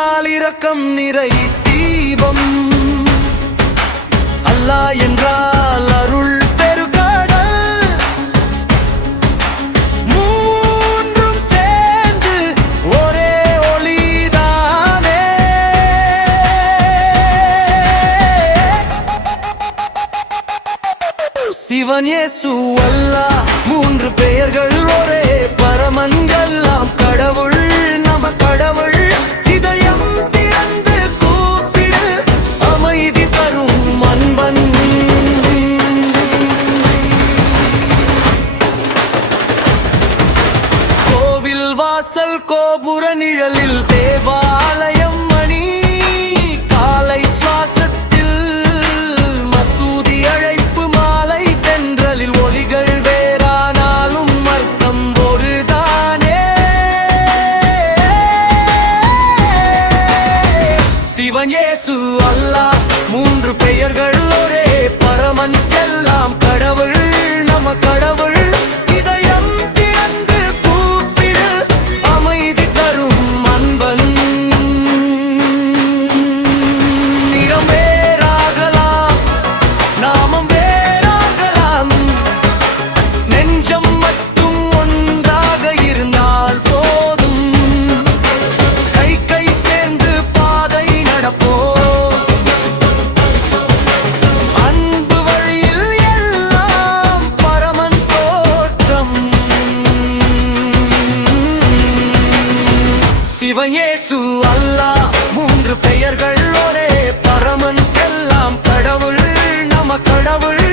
என்றால் இரக்கம் நிறை தீபம், அல்லாஹ் என்றால் அருள் பெருகடல், மூன்றும் சேர்ந்து ஒரே ஒளிதானே. சிவன் இயேசு அல்லாஹ் மூன்று பெயர்கள் ஒரே பரமன், எல்லாம் கடவுள் நம கடவுள். இதயம் திறந்து கூப்பிடு, அமைதி தரும் அன்பன். கோவில் வாசல் கோபுர நிழலில் தேவாலயம் மணி, காலை சுவாசத்தில் மசூதி அழைப்பு, மாலை தென்றலில் ஒலிகள் வேறானாலும் அர்த்தம் ஒருதானே. சிவன் இயேசு அல்லாஹ் மூன்று பெயர்கள் ஒரே பரமன், எல்லாம் கடவுள் நம கடவுள். இதயம் திறந்து கூப்பிடு, அமைதி தரும் அன்பன். நிறம் வேறாகலாம், நாமம் வேறாகலாம், நெஞ்சம் மட்டும் ஒன்றாக இருந்தால் போதும். கை கை சேர்ந்து பாதை நடப்போம், அன்பு வழியில் எல்லாம் பரமன் தோற்றம். சிவன் இயேசு அல்லாஹ் மூன்று பெயர்கள் ஒரே பரமன், எல்லாம் கடவுள் நம கடவுள்.